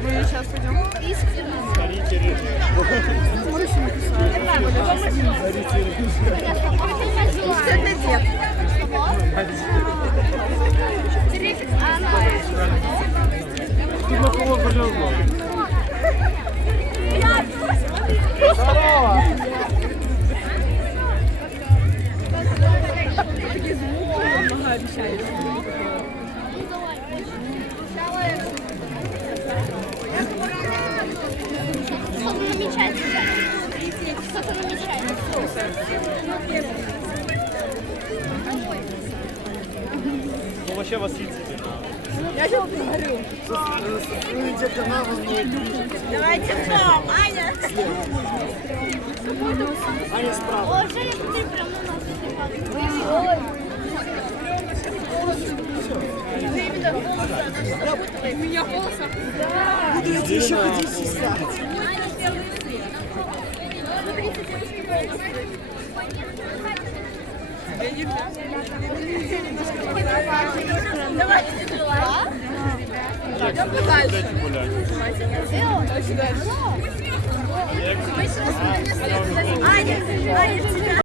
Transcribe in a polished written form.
Мы сейчас пойдем. Что-то намечается. Ну вообще вас видите. Я сейчас говорю. Давайте сам, Аня. Аня справа. О, Женя, смотри, прям на нас. У меня волосы. Будете еще ходить сисать. Давай. Идем подальше. Аня, Аня, тебя.